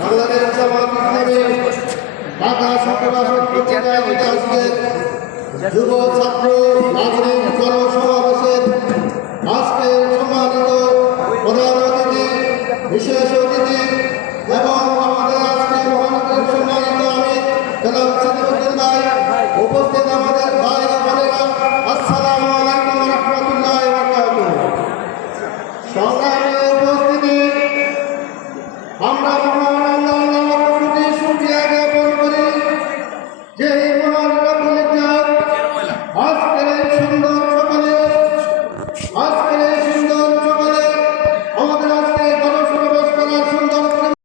বাংলাদেশ জামাত ইসলামী ঢাকা সরকার উপজেলায় আজকে যুব ছাত্র রাজনীতি কর্মসমাবেশের আজকে সম্মানিত প্রধান অতিথি বিশেষ অতিথি এবং আমাদের আজকে মহানগর সম্মানিত আমি জনাব সাদুদ্দিন ভাই উপস্থিত আমাদের ভাই বোনেরা আসসালামু আলাইকুম রহমতুল্লাহ সংগ্রামী আমরা মহান আল্লাহ প্রতি করি যে মহান আজকের সুন্দর